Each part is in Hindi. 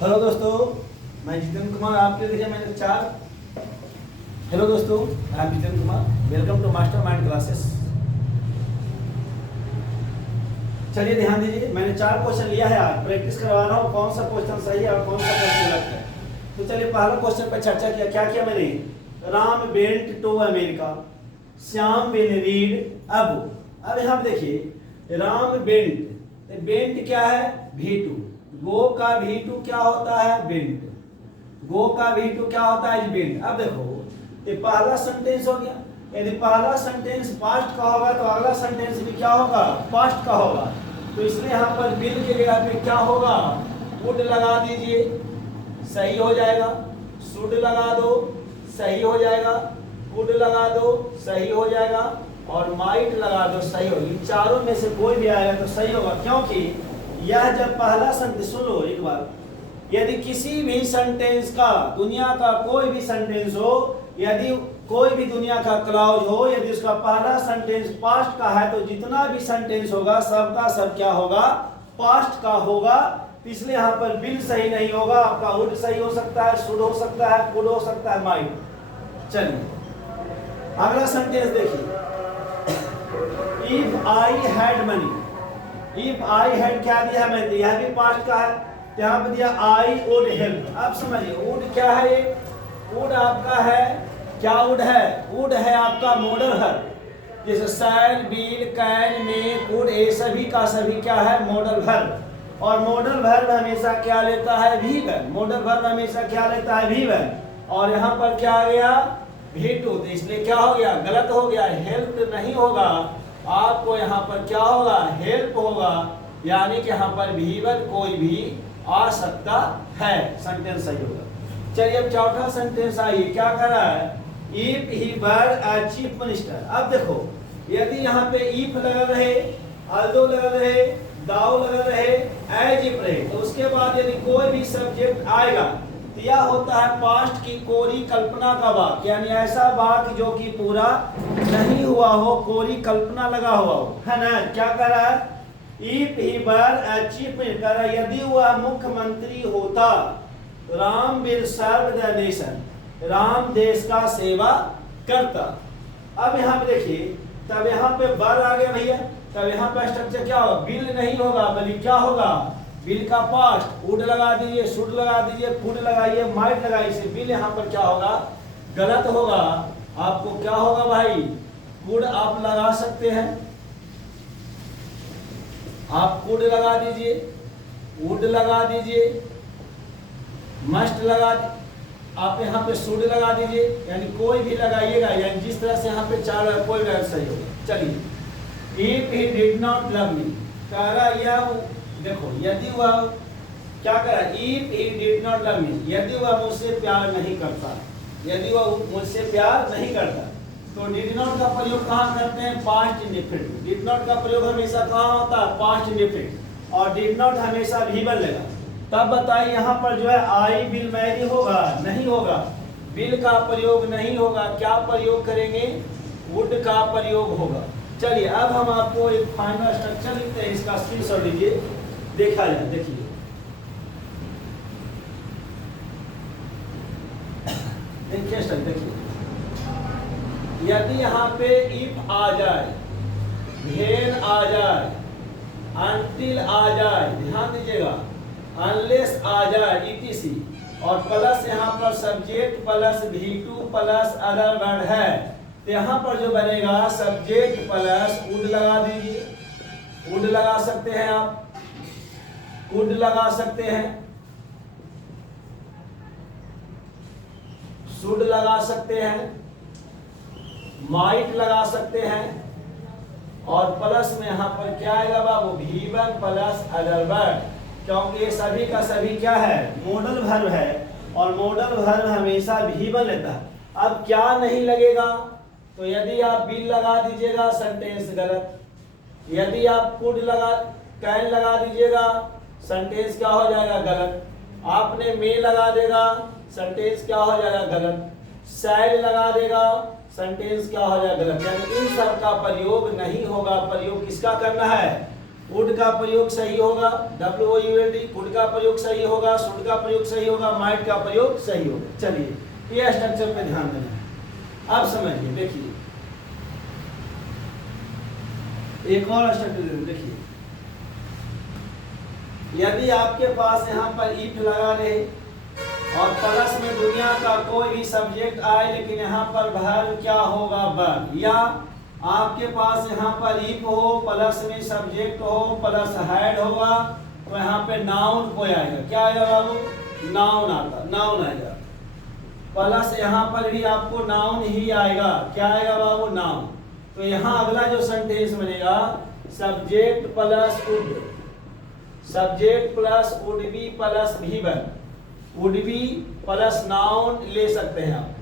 हेलो दोस्तों, मैं जितेंद्र कुमार आपके लिए मैंने चार। हेलो दोस्तों, I am Jitendra Kumar, welcome to master mind classes. चलिए ध्यान दीजिए, मैंने 4 क्वेश्चन लिया है, आज प्रैक्टिस करवा रहा हूँ कौन सा क्वेश्चन सही है और कौन सा क्वेश्चन गलत है। तो चलिए पहला क्वेश्चन पर चर्चा किया। क्या किया मैंने? Ram went to America, Shyam will read a book. अब यहाँ पे देखिए, राम वेंट, वेंट क्या है? V2। गो का V2 क्या होता है? वेंट। गो का V2 क्या होता है? वेंट। अब देखो, ये पहला सेंटेंस हो गया। यदि पहला सेंटेंस पास्ट का होगा तो अगला सेंटेंस भी क्या होगा? पास्ट का होगा। तो इसलिए यहाँ पर विल के जगह पे क्या होगा? वुड लगा दीजिए, सही हो जाएगा। शुड लगा दो, सही हो जाएगा। कुड लगा दो, सही हो जाएगा। और माइट लगा दो, सही होगा। इन चारों में से कोई भी आएगा तो सही होगा, क्योंकि यह जब पहला सेंटेंस, सुन लो एक बार, यदि किसी भी सेंटेंस का, दुनिया का कोई भी सेंटेंस हो, यदि कोई भी दुनिया का क्लाउज हो, यदि उसका पहला सेंटेंस पास्ट का है तो जितना भी सेंटेंस होगा सबका सब क्या होगा? पास्ट का होगा। इसलिए यहाँ पर विल सही नहीं होगा, आपका वुड सही हो सकता है, शुड हो सकता है, कुड हो सकता है, माइट। चलिए अगला सेंटेंस देखिए, if I had money. If I had क्या दिया है? मैंने, यह भी पास्ट का है, यहाँ पे दिया आई वुड हेल्प। अब समझिए, वुड क्या है? ये वुड आपका है, क्या वुड है? वुड है आपका मॉडल वर्ब। जैसे शैल, विल, कैन, मे, कुड, ये सभी का सभी क्या है? Modal verb. और मॉडल वर्ब हमेशा क्या लेता है? भी वर्ब। मॉडल वर्ब हमेशा क्या लेता है? भी वर्ब। और यहाँ पर क्या आ गया? V2। तो इसलिए क्या हो गया? गलत हो गया, हेल्प नहीं होगा आपको, यहाँ पर क्या होगा? हेल्प होगा। यानी कि यहाँ पर भी वर्ब कोई भी आ सकता है, सेंटेंस सही होगा। चलिए अब चौथा सेंटेंस आइए, क्या कर रहा है? If he were a chief minister. अब देखो, यदि यहाँ पे इफ लगा रहे, अल्दो लगा रहे, दाउ लगा रहे, एज इफ रहे, तो उसके बाद यदि कोई भी सब्जेक्ट आएगा तो यह होता है पास्ट की कोरी कल्पना का वाक्य, यानी ऐसा वाक्य जो कि पूरा नहीं हुआ हो, कोरी कल्पना लगा हुआ हो, है ना? क्या कर रहा है? If he were a chief minister, यदि वह मुख्यमंत्री होता, Ram will serve the nation, Ram देश का सेवा करता। अब यहाँ पे देखिए, तब यहाँ पे वर आ गया भैया, तब यहाँ पे स्ट्रक्चर क्या होगा? विल नहीं होगा, बल्कि क्या होगा? विल का पास्ट, वुड लगा दीजिए, शुड लगा दीजिए, कुड लगाइए, माइट लगाइए, इसे विल यहाँ पर क्या होगा? गलत होगा। आपको क्या होगा भाई? कुड आप लगा सकते हैं, आप कुड लगा दीजिए, वुड लगा दीजिए, मस्ट लगा, आप यहाँ पे शुड लगा दीजिए, यानी कोई भी लगाइएगा, यानी जिस तरह से यहाँ पे चार कोई भी सही होगा। चलिए, if he did not love me, कह रहा यह, देखो, यदि वह क्या कर रहा है? If he did not love me, यदि वह मुझसे प्यार नहीं करता, यदि वह मुझसे प्यार नहीं करता, तो डिड नॉट का प्रयोग कहाँ करते हैं? Past indefinite. डिड नॉट का प्रयोग हमेशा कहाँ होता है? Past indefinite. और डिड नॉट हमेशा भी बन लेगा। तब बताइए यहाँ पर जो है आई विल मैरी होगा? नहीं होगा, विल का प्रयोग नहीं होगा। क्या प्रयोग करेंगे? वुड का प्रयोग होगा। चलिए अब हम आपको एक फाइनल स्ट्रक्चर लिखते हैं, इसका स्क्रीनशॉट लीजिए, देखा जाए। देखिए, देखिए, यदि यहाँ पे इफ आ जाए, वेन आ जाए, अनटिल आ जाए, ध्यान दीजिएगा, अनलेस आ जाए, etc, और प्लस यहाँ पर subject plus V2 plus other word है, तो यहाँ पर जो बनेगा सब्जेक्ट प्लस वुड लगा दीजिए, वुड लगा सकते हैं आप, कुड लगा सकते हैं, शुड लगा सकते हैं, माइट लगा सकते हैं, और प्लस में यहाँ पर क्या आएगा बाबू? V1 प्लस अदर वर्ड, क्योंकि ये सभी का सभी क्या है? मॉडल वर्ब है, और मॉडल वर्ब हमेशा V1 लेता है। अब क्या नहीं लगेगा? तो यदि आप विल लगा दीजिएगा, सेंटेंस गलत। यदि आप कुड लगा, कैन लगा दीजिएगा, सेंटेंस क्या हो जाएगा? गलत। आपने मे लगा देगा, सेंटेंस क्या हो जाएगा? गलत। शैल लगा देगा, सेंटेंस क्या हो जाएगा? गलत। यानी इन सब का प्रयोग नहीं होगा। प्रयोग किसका करना है? वुड का प्रयोग सही होगा, WOULD, कुड का प्रयोग सही होगा, शुड का प्रयोग सही होगा, माइट का प्रयोग सही होगा। चलिए ये स्ट्रक्चर पे ध्यान देना है। अब समझिए, देखिए एक और स्ट्रक्चर देखिए, यदि आपके पास यहाँ पर इफ लगा रहे और प्लस में दुनिया का कोई भी सब्जेक्ट आए, लेकिन यहाँ पर वर्ब क्या होगा, वर्ब, या आपके पास यहाँ पर इफ हो प्लस में सब्जेक्ट हो प्लस हेड होगा, तो यहाँ पे नाउन कोई आएगा। क्या आएगा बाबू, नाउन आता, नाउन आएगा। प्लस यहाँ पर भी आपको नाउन ही आएगा। क्या आएगा बाबू, नाउन। तो यहाँ अगला जो सेंटेंस बनेगा, subject plus would, subject plus would be plus weaver, would be plus noun ले सकते हैं आप।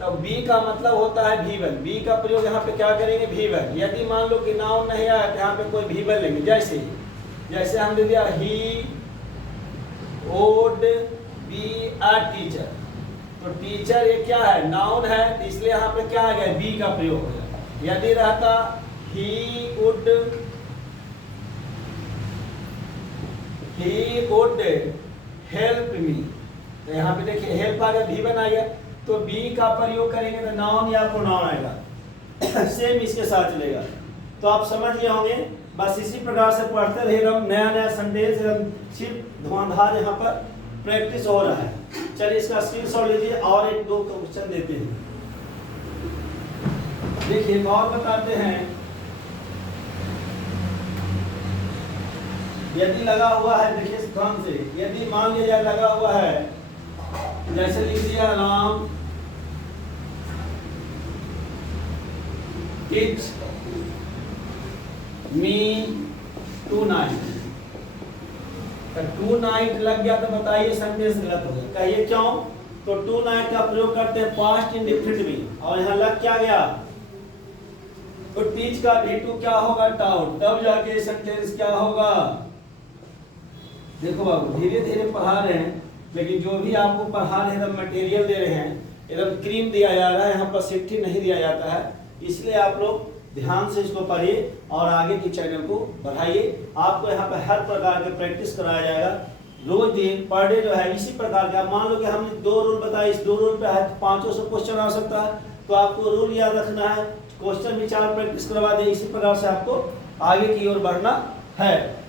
तो बी का मतलब होता है वीवर, बी का प्रयोग यहाँ पे क्या करेंगे, वीवर। यदि मान लो कि नाउन नहीं आया तो यहाँ पे कोई वीवर लेंगे। जैसे हम दे दिया he would be a teacher, तो टीचर ये क्या है, नाउन है, तो इसलिए यहाँ पे क्या आ गया, बी का प्रयोग हो गया। यदि रहता ही वुड हेल्प मी, तो यहाँ पे देखिए हेल्प आ गया, वीवर आ गया, तो बी का प्रयोग करेंगे तो नाउन या प्रोनाउन आएगा। सेम इसके साथ चलेगा। तो आप समझ गए होंगे। बस इसी प्रकार से पढ़ते रहे, नया नया सेंटेंस सिर्फ धुआंधार यहाँ पर प्रैक्टिस हो रहा है। चलिए इसका स्क्रीनशॉट लीजिए और एक दो क्वेश्चन देते हैं। देखिए और बताते हैं, यदि लगा हुआ है, देखिए ध्यान से, यदि मान लिया जाए लगा हुआ है, जैसे लिख दिया Ram teach me tonight, tonight लग गया तो बताइए सेंटेंस गलत हो गया। कहिए क्यों, तो टू नाइट का प्रयोग करते हैं पास्ट इंडेफिनिट में, और यहाँ लग क्या गया, तो टीच का V2 क्या होगा, टाउट, तब जाके सेंटेंस क्या होगा। देखो बाबू धीरे धीरे पढ़ा रहे हैं, लेकिन जो भी आपको पढ़ा रहे हैं एकदम मटेरियल दे रहे हैं, एकदम क्रीम दिया जा रहा है, यहाँ पर सिट्टी नहीं दिया जाता है। इसलिए आप लोग ध्यान से इसको पढ़िए और आगे की चैनल को बढ़ाइए। आपको यहाँ पे हर प्रकार के प्रैक्टिस कराया जाएगा, रोज दिन पर डे जो है इसी प्रकार का। मान लो कि हमने 2 रूल बताए, इस 2 रूल पे है 500 से क्वेश्चन आ सकता है, तो आपको रूल याद रखना है, क्वेश्चन भी 4 प्रैक्टिस करवा दे। इसी प्रकार से आपको आगे की ओर बढ़ना है।